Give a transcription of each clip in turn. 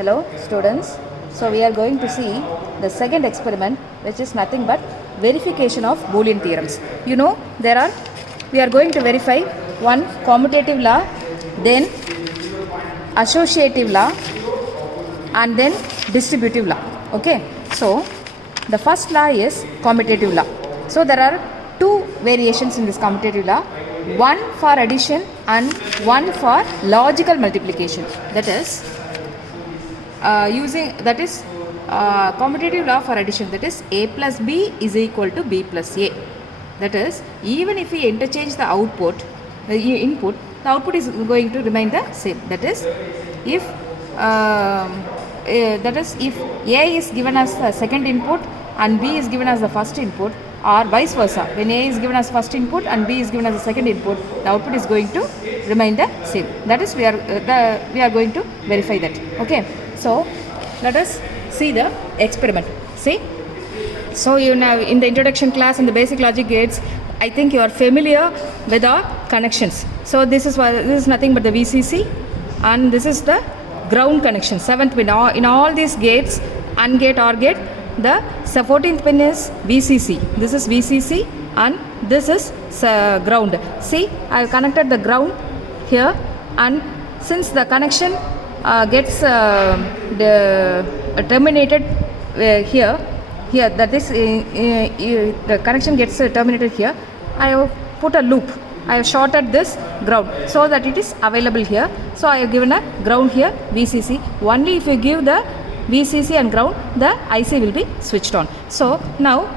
Hello students, so we are going to see the second experiment, which is nothing but verification of Boolean theorems. You know, we are going to verify one commutative law, then associative law, and then distributive law. Okay, so the first law is commutative law. So there are two variations in this commutative law, one for addition and one for logical multiplication. That is commutative law for addition, that is a plus b is equal to b plus a. That is, even if we interchange the output, the input, the output is going to remain the same. That is, if if a is given as the second input and b is given as the first input, or vice versa, when a is given as first input and b is given as the second input, the output is going to remain the same. That is, we are going to verify that. Okay, so let us see the experiment. See, so you know, in the introduction class in the basic logic gates, I think you are familiar with the connections. So this is nothing but the VCC, and this is the ground connection, 7th pin. In all these gates, AND gate, OR gate, the 14th pin is VCC. This is VCC and this is ground. See, I have connected the ground here, and since the connection gets terminated here, that is the connection gets terminated here, I have put a loop. I have shorted this ground so that it is available here. So I have given a ground here, VCC. Only if you give the VCC and ground, the IC will be switched on. So now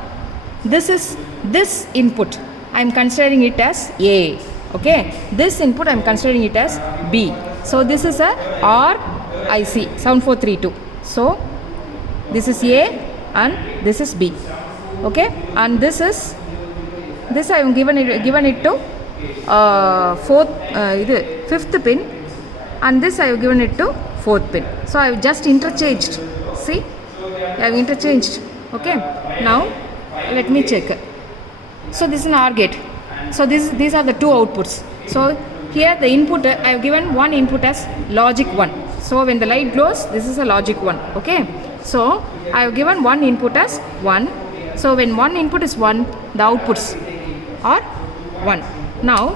this is this input, I am considering it as A. Okay, this input I am considering it as B. So this is a RIC 7432. So this is A and this is B. Okay, and this I am given it to fifth pin, and this I have given it to fourth pin. So I have just interchanged. See, I have interchanged. Okay, now let me check. So this is an OR gate. So these are the two outputs. So here the input, I have given one input as logic 1. So when the light glows, this is a logic 1. Okay, so I have given one input as 1. So when one input is 1, the outputs are 1. Now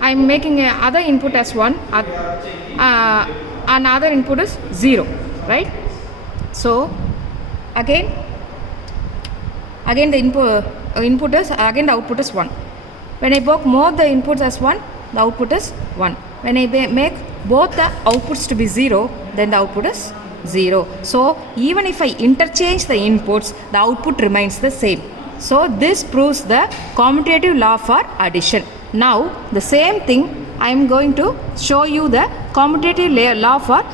I am making other input as 1, another input is 0, right? So again the input is, again the output is 1. When I make more the inputs as 1, the output is 1. When I make both the outputs to be 0, then the output is 0. So even if I interchange the inputs, the output remains the same. So this proves the commutative law for addition. Now the same thing I am going to show you the commutative law for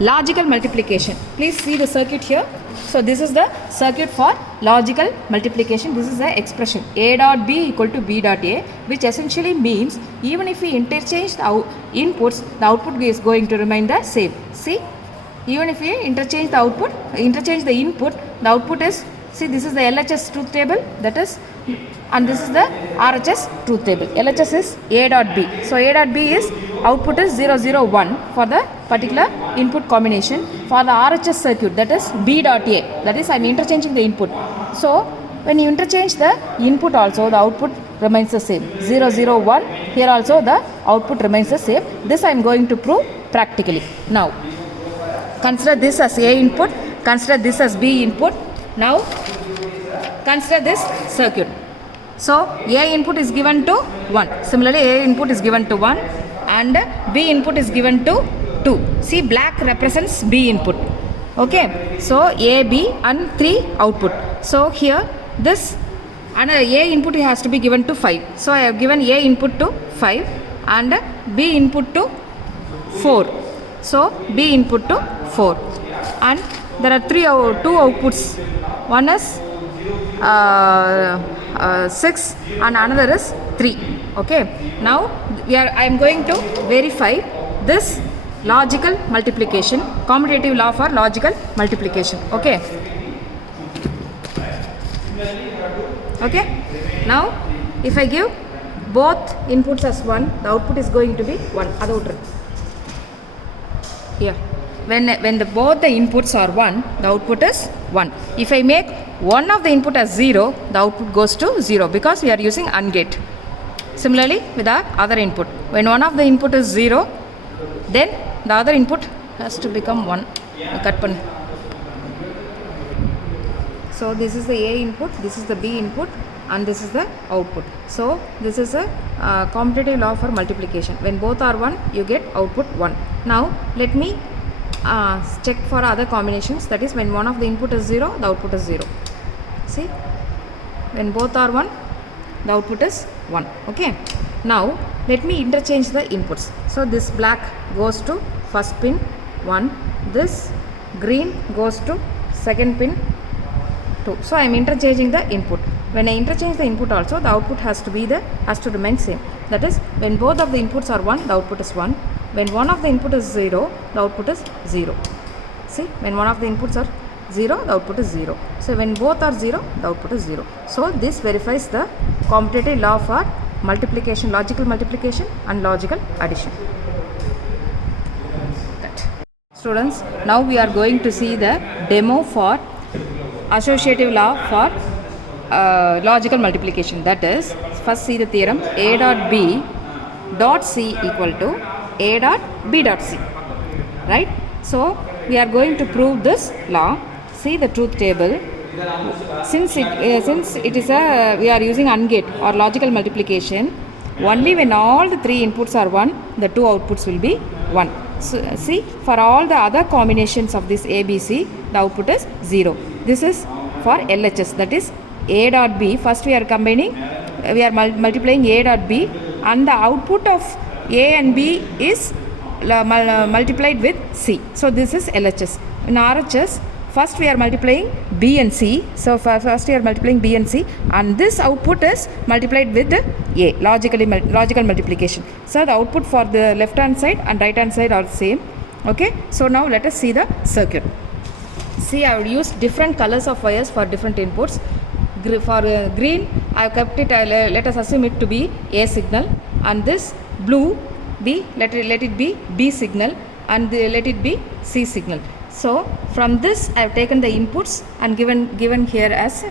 logical multiplication. Please see the circuit here. So this is the circuit for logical multiplication. This is the expression A dot B equal to B dot A, which essentially means even if we interchange the inputs, the output is going to remain the same. See, even if we interchange the input, the output is, see, this is the LHS truth table, that is, and this is the RHS truth table. LHS is A dot B. So A dot B is output is 0, 0, 1 for the particular input combination. For the RHS circuit, that is B dot A, that is I am interchanging the input. So when you interchange the input also, the output remains the same. 0, 0, 1. Here also the output remains the same. This I am going to prove practically. Now consider this as A input, consider this as B input. Now consider this circuit. So A input is given to 1. Similarly, A input is given to 1 and B input is given to 2. See, black represents B input. Okay, so A, B and 3 output. So here this another A input has to be given to 5. So I have given A input to 5 and B input to 4. So B input to 4, and there are two outputs. One is 6 and another is 3. Okay, now I am going to verify this logical multiplication, commutative law for logical multiplication. Okay, now if I give both inputs as 1, the output is going to be 1. Here when both the inputs are 1, the output is 1. If I make one of the input as 0, the output goes to 0 because we are using AND gate. Similarly with the other input, when one of the input is 0, then the other input has to become 1. Cut pannu. So this is the A input, this is the B input, and this is the output. So this is a commutative law for multiplication. When both are 1, you get output 1. Now let me check for other combinations. That is, when one of the input is 0, the output is 0. See, when both are 1, the output is 1. Okay. Now let me interchange the inputs. So this black goes to first pin 1, this green goes to second pin 2. So I am interchanging the input. When I interchange the input also, the output has to remain same. That is, when both of the inputs are 1, the output is 1. When one of the input is 0, the output is 0. See, when one of the inputs are 0, the output is 0. So when both are 0, the output is 0. So this verifies the commutative law for multiplication, logical multiplication and logical addition. Cut. Students, now we are going to see the demo for associative law for logical multiplication. That is, first see the theorem. A dot B dot C equal to A dot B dot C, right? So we are going to prove this law. See the truth table. Since it is we are using AND gate or logical multiplication, only when all the three inputs are 1, the two outputs will be 1. So see, for all the other combinations of this ABC, the output is 0. This is for LHS, that is A dot B. First we are combining, we are multiplying A dot B, and the output of A and B is multiplied with C. So this is LHS. In RHS, first we are multiplying B and C. So first we are multiplying B and C, and this output is multiplied with A, logical multiplication. So the output for the left hand side and right hand side are the same. Okay, so now let us see the circuit. See, I will use different colors of wires for different inputs. For green, I have kept it, let us assume it to be A signal, and this blue let it be B signal, and let it be C signal. So from this I have taken the inputs and given here as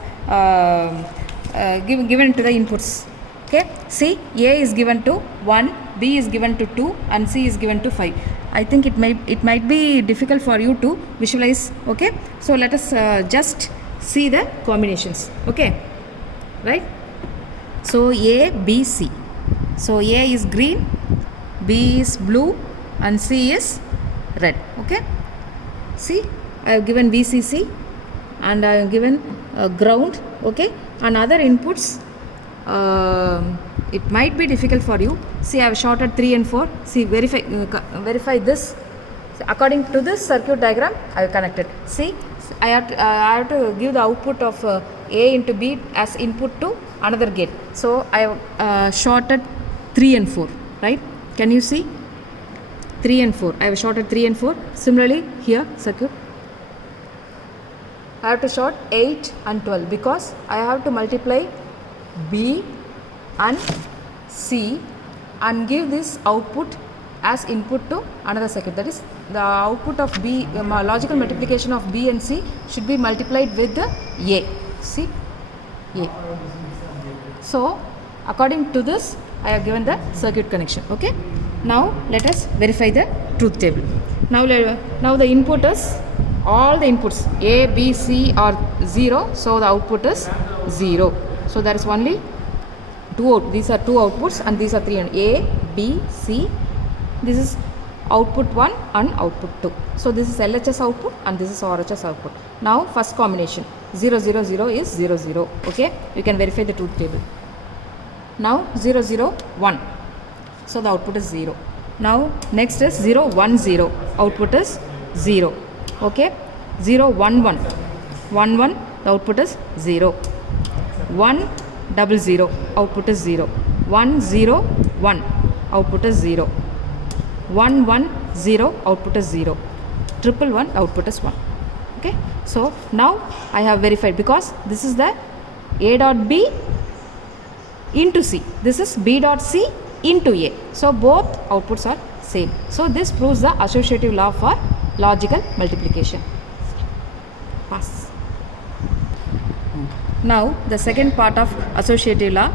given to the inputs. Okay, see, A is given to 1, B is given to 2, and C is given to 5. I think it might be difficult for you to visualize. Okay, so let us just see the combinations. Okay, right? So A, B, C. So A is green, B is blue, and C is red. Okay, see, I have given VCC and I have given ground. Okay, and other inputs, it might be difficult for you. See, I have shorted 3 and 4. See, verify this. According to this circuit diagram, I have connected. See, I have to give the output of A into B as input to another gate. So I have shorted 3 and 4, right? Can you see? 3 and 4. I have shorted 3 and 4. Similarly, here circuit, I have to short 8 and 12 because I have to multiply B and C and give this output as input to another circuit. That is, the output of B, logical multiplication of B and C should be multiplied with the A. See, A. So according to this, I have given the circuit connection. Okay. Now let us verify the truth table. Now the input is, all the inputs A, B, C are 0. So the output is 0. So there is only these are 2 outputs and these are 3. A, B, C. This is output 1 and output 2. So this is LHS output and this is RHS output. Now first combination 0, 0, 0 is 0, 0. Okay, you can verify the truth table. Now 0, 0, 1. So the output is 0. Now next is 0, 1, 0. Output is 0. Okay, 0, 1, 1. 1, 1. The output is 0. 1, 0, 0. Output is 0. 1, 0, 1. Output is 0. 1, 1, 0. Output is 0. 1, 1, 1. Output is 1. Okay. So now I have verified because this is the A dot B into C. This is B dot C into A. So both outputs are same. So this proves the associative law for logical multiplication. Pass. Now the second part of associative law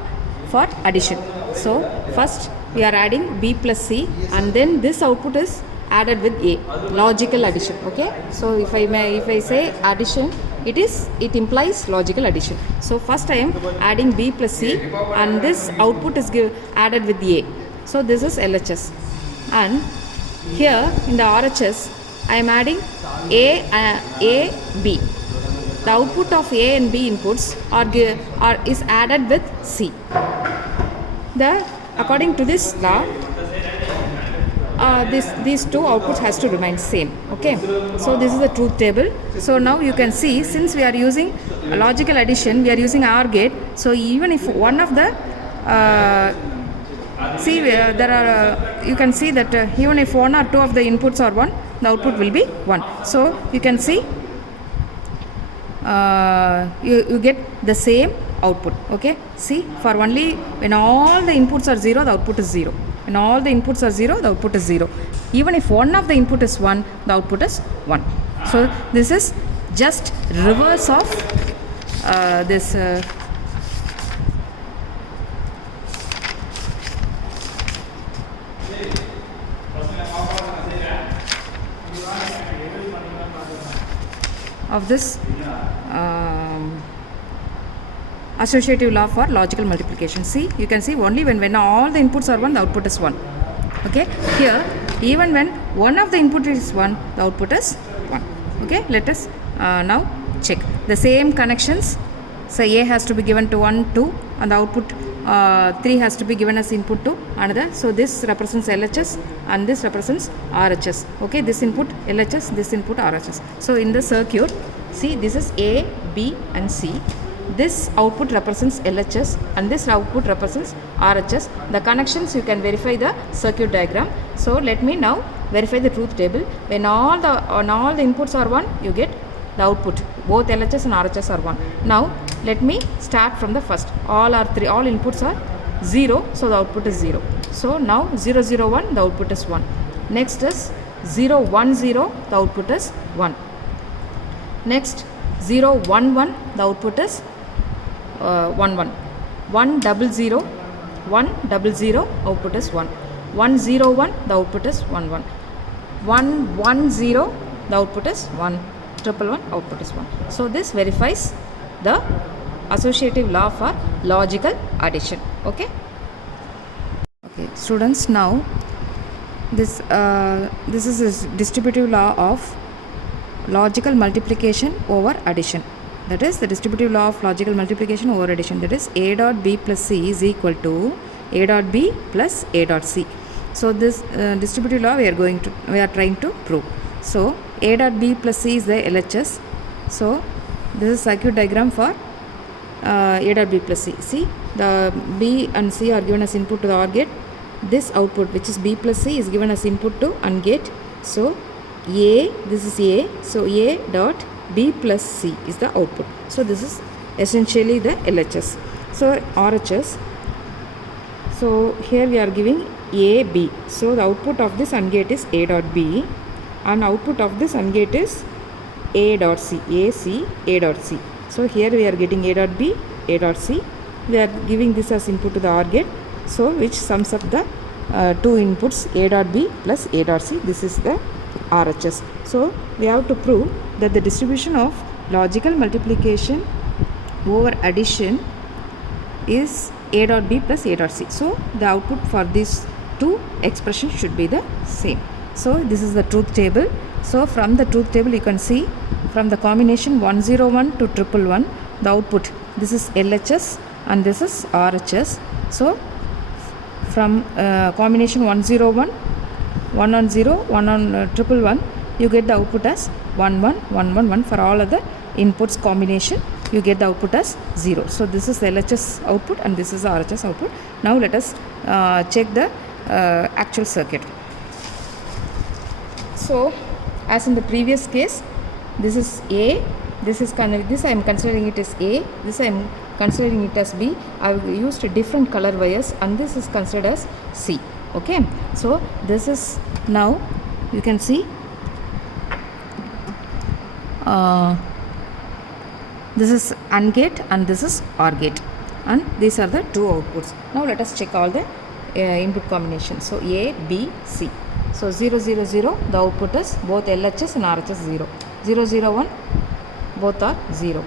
for addition. So first we are adding b plus c, and then this output is added with a, logical addition. Okay, so if I say addition, it implies logical addition. So first I am adding b plus c, and this output is added with a. So this is LHS, and here in the RHS I am adding a b. The output of A and B inputs is added with C. According to this law, these two outputs has to remain same. Okay, so this is the truth table. So now you can see, since we are using logical addition, we are using OR gate. So even if one of the you can see that even if one or two of the inputs are 1, the output will be 1. So you can see you get the same output. Okay, see, for only when all the inputs are 0, the output is 0. When all the inputs are 0, the output is 0. Even if one of the input is 1, the output is 1. So this is just reverse of this of this associative law for logical multiplication. See, you can see only when all the inputs are 1, the output is 1. Okay, here even when one of the input is 1, the output is 1. Okay, let us now check the same connections. So A has to be given to 1, 2, and the output 3 has to be given as input to another. So this represents LHS and this represents RHS. Okay, this input LHS, this input RHS. So in the circuit, see, this is A, B and C. This output represents LHS and this output represents RHS. The connections you can verify the circuit diagram. So let me now verify the truth table. When all the inputs are 1, you get the output. Both LHS and RHS are 1. Now let me start from the first. All inputs are 0, so the output is 0. So now 0, 0, 1, the output is 1. Next is 0, 1, 0, the output is 1. Next 0, 1, 1, the output is 1, 1. 1, 0, 0, 1, 0, 0, output is 1. 1, 0, 1, the output is 1, 1. 1, 1, 0, the output is 1. 1, 1, output is 1. So this verifies the associative law for logical addition. Okay, students, now this is a distributive law of logical multiplication over addition. That is the distributive law of logical multiplication over addition. That is A dot B plus C is equal to A dot B plus A dot C. So this distributive law we are trying to prove. So A dot B plus C is the LHS. So this is circuit diagram for A dot B plus C. See, the B and C are given as input to the OR gate. This output, which is B plus C, is given as input to AND gate. So A, this is A. So A dot B plus C is the output. So this is essentially the LHS. So RHS. So here we are giving A, B. So the output of this AND gate is A dot B, and output of this AND gate is A dot C, A, C, A dot C. So here we are getting A dot B, A dot C. We are giving this as input to the OR gate. So which sums up the two inputs A dot B plus A dot C. This is the RHS. So we have to prove that the distribution of logical multiplication over addition is A dot B plus A dot C. So the output for these two expressions should be the same. So this is the truth table. So from the truth table you can see, from the combination 101 to 111, the output, this is LHS and this is RHS. So from combination 101, 1 on 0, 1 on 111, you get the output as 1 1 1 1 1. For all other inputs combination, you get the output as 0. So this is the LHS output and this is the RHS output. Now let us check the actual circuit. So as in the previous case, this is A, this I am considering it as A, this I am considering it as B. I have used different color wires and this is considered as C. Okay, so this is, now you can see this is AND gate and this is OR gate, and these are the two outputs. Now let us check all the input combinations. So A, B, C. So 0, 0, 0, the output is both LHS and RHS 0. 0, 0, 1, both are 0.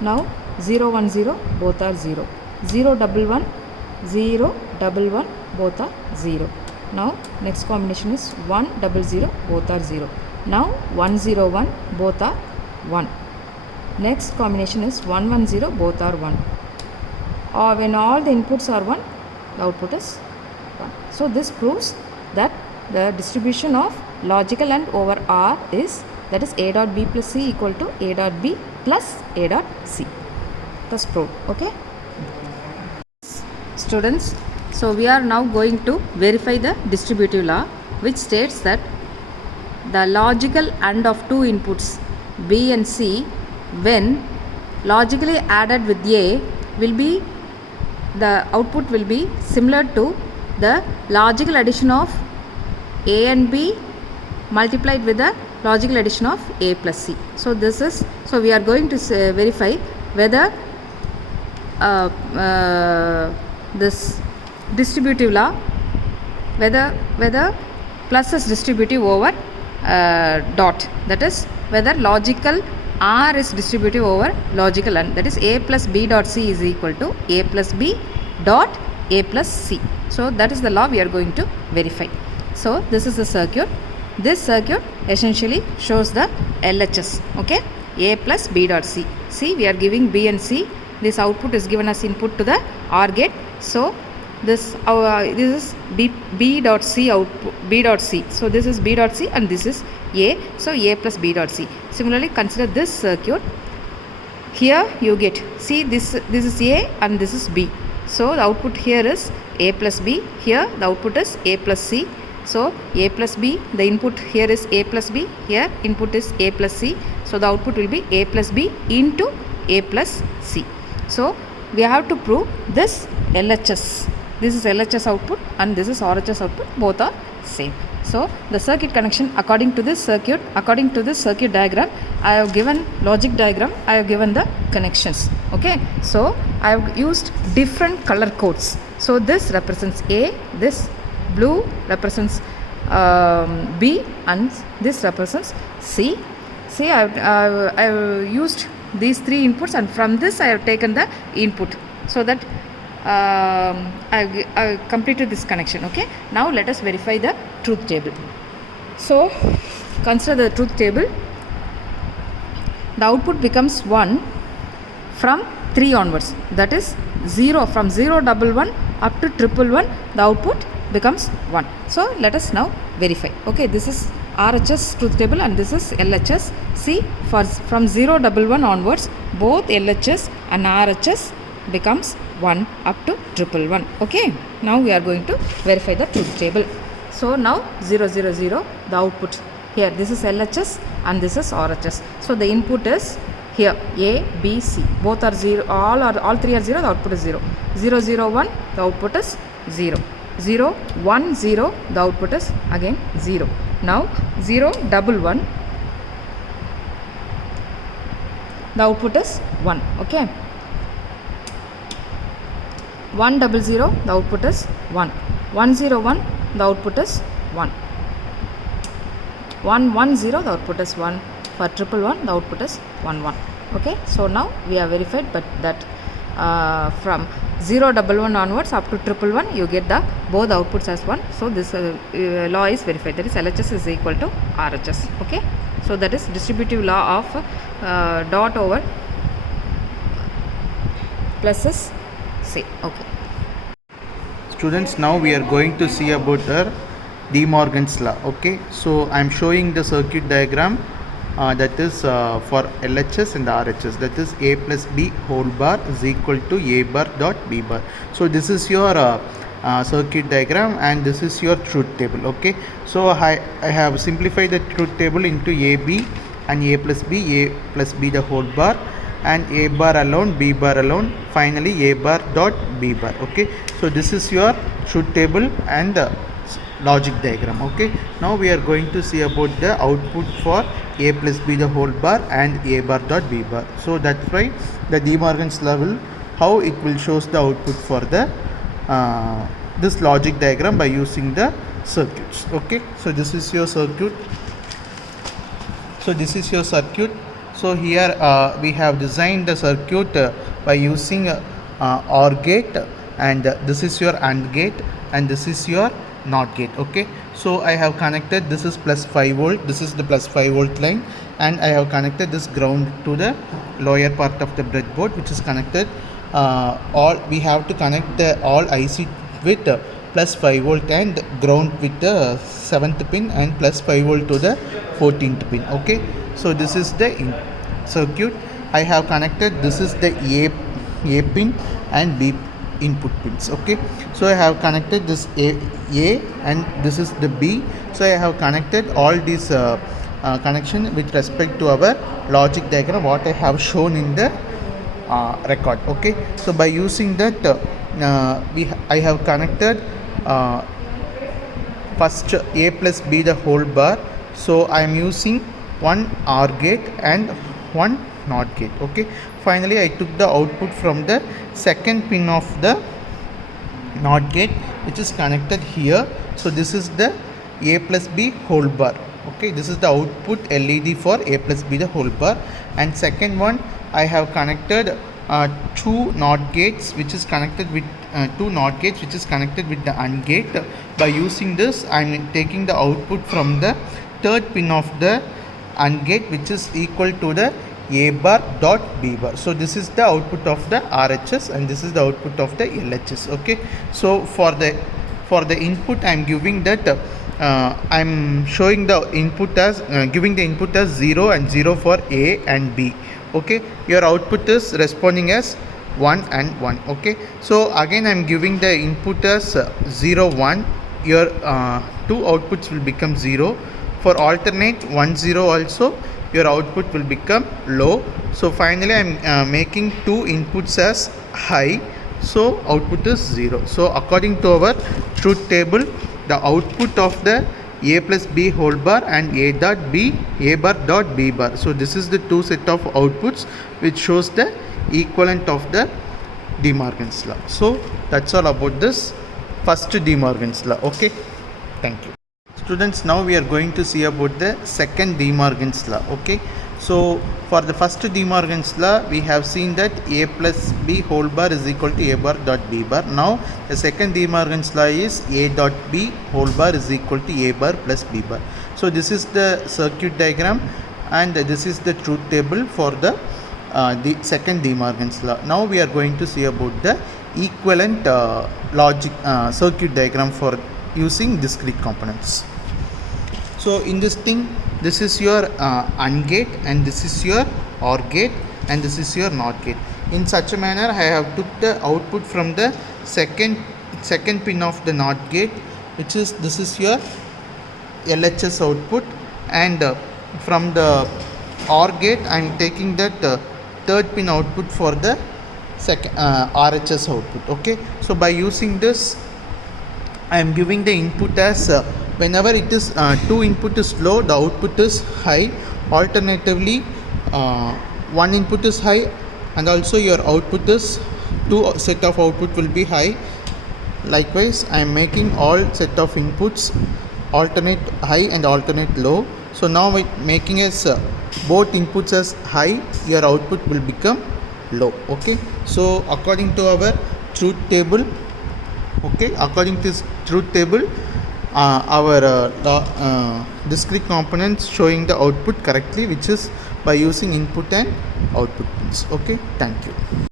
Now 0, 1, 0, both are 0. 0, 1, 1, 0, 1, 1, both are 0. Now next combination is 1, 0, 0, both are 0. Now 1, 0, 1, both are 1. Next combination is 1, 1, 0, both are 1. Or when all the inputs are 1, the output is 1. So this proves that the distribution of logical AND over R is, that is A dot B plus C equal to A dot B plus A dot C. That's proved. Okay. Students, so we are now going to verify the distributive law, which states that the logical AND of two inputs B and C, when logically added with A, will be, the output will be similar to the logical addition of A and B multiplied with the logical addition of A plus C. So this is, so we are going to verify whether this distributive law, whether plus is distributive over dot, that is whether logical R is distributive over logical AND, that is A plus B dot C is equal to A plus B dot A plus C. So that is the law we are going to verify. So this is the circuit. This circuit essentially shows the LHS. Okay, A plus B dot C. See, we are giving B and C. This output is given as input to the OR gate. So this is B dot C output, B dot C. So this is B dot C and this is A. So A plus B dot C. Similarly, consider this circuit. Here you get, see, this is A and this is B. So the output here is A plus B. Here the output is A plus C. So A plus B, the input here is A plus B. Here input is A plus C. So the output will be A plus B into A plus C. So we have to prove this LHS. This is LHS output and this is RHS output. Both are same. So the circuit connection according to this circuit diagram, I have given logic diagram, I have given the connections. Okay. So I have used different color codes. So this represents A, this blue represents B and this represents C. See, I have used these three inputs and from this I have taken the input, so that I completed this connection. Okay. Now let us verify the truth table. So consider the truth table. The output becomes 1 from 3 onwards, that is 0, from 0, 1, 1 up to 111, the output becomes 1. So let us now verify. Okay, this is RHS truth table and this is LHS. See, from 0, 1, onwards, both LHS and RHS becomes 1 up to 111. Okay, now we are going to verify the truth table. So now 0, 0, 0, the output here, this is LHS and this is RHS. So the input is here A, B, C, both are 0, all three are 0, the output is 0. 0, 0, 1, the output is 0. 0, 1, 0, the output is again 0. Now 0, 1, 1, the output is 1. Okay. 1, 0, 0, the output is 1. 1, 0, 1, the output is 1. 1, 1, 0, the output is 1. For 111, the output is 1, 1. Okay. So now we have verified, but that from 0, 1, onwards up to 111, you get the both outputs as 1. So this law is verified. That is LHS is equal to RHS. Okay. So that is distributive law of dot over pluses C. Okay. Students, now we are going to see about the De Morgan's law. Okay, so I am showing the circuit diagram that is for LHS and RHS, that is A plus B whole bar is equal to A bar dot B bar. So this is your circuit diagram and this is your truth table. Okay, so I have simplified the truth table into AB and A plus B the whole bar, and A bar alone, B bar alone, finally A bar dot B bar. Okay, so this is your truth table and logic diagram. Okay, now we are going to see about the output for a plus b the whole bar and a bar dot b bar. So that's why the De Morgan's law will, how it will shows the output for the this logic diagram by using the circuits. Okay, so this is your circuit. So this is your circuit. So here we have designed the circuit by using OR gate, and this is your AND gate, and this is your NOT gate. Okay, so I have connected, this is plus 5 volt, this is the plus 5 volt line, and I have connected this ground to the lower part of the breadboard, which is connected all we have to connect the all IC with plus 5 volt and ground with the 7th pin and plus 5 volt to the 14th pin. Okay, so this is the circuit. I have connected, this is the A pin and B input pins. Okay, so I have connected this A and this is the B. So I have connected all these connection with respect to our logic diagram what I have shown in the record. Okay, so by using that I have connected first a plus b the whole bar. So I am using one OR gate and one NOT gate. Okay, finally I took the output from the second pin of the NOT gate, which is connected here. So this is the a plus b whole bar. Okay, this is the output LED for a plus b the whole bar. And second one I have connected two NOT gates, which is connected with two NOT gates which is connected with the AND gate. By using this I am taking the output from the third pin of the AND gate, which is equal to the a bar dot b bar. So this is the output of the RHS and this is the output of the LHS. Okay, so for the input I am giving that I am showing the input as giving the input as 0 and 0 for A and B. Okay, your output is responding as 1 and 1. Okay, so again I am giving the input as 0 1. Your two outputs will become 0. For alternate 1 0 also your output will become low. So finally I am making two inputs as high, so output is 0. So according to our truth table, the output of the a plus b whole bar and a bar dot b bar. So this is the two set of outputs which shows the equivalent of the De Morgan's law. So that's all about this first De Morgan's law. Okay, thank you. Students, now we are going to see about the second De Morgan's law. Okay, so for the first De Morgan's law we have seen that a plus b whole bar is equal to a bar dot b bar. Now the second De Morgan's law is a dot b whole bar is equal to a bar plus b bar. So this is the circuit diagram and this is the truth table for the second De Morgan's law. Now we are going to see about the equivalent logic circuit diagram for using discrete components. So in this thing, this is your AND gate and this is your OR gate and this is your NOT gate. In such a manner I have took the output from the second pin of the NOT gate, which is this is your LHS output, and from the OR gate I am taking that third pin output for the second RHS output. Okay, so by using this I am giving the input as whenever it is two input is low, the output is high. Alternatively one input is high and also your output is two set of output will be high. Likewise I am making all set of inputs alternate high and alternate low. So now making as both inputs as high, your output will become low. Okay, so according to our truth table, okay, according to this truth table our discrete components showing the output correctly, which is by using input and output pins. Okay, thank you.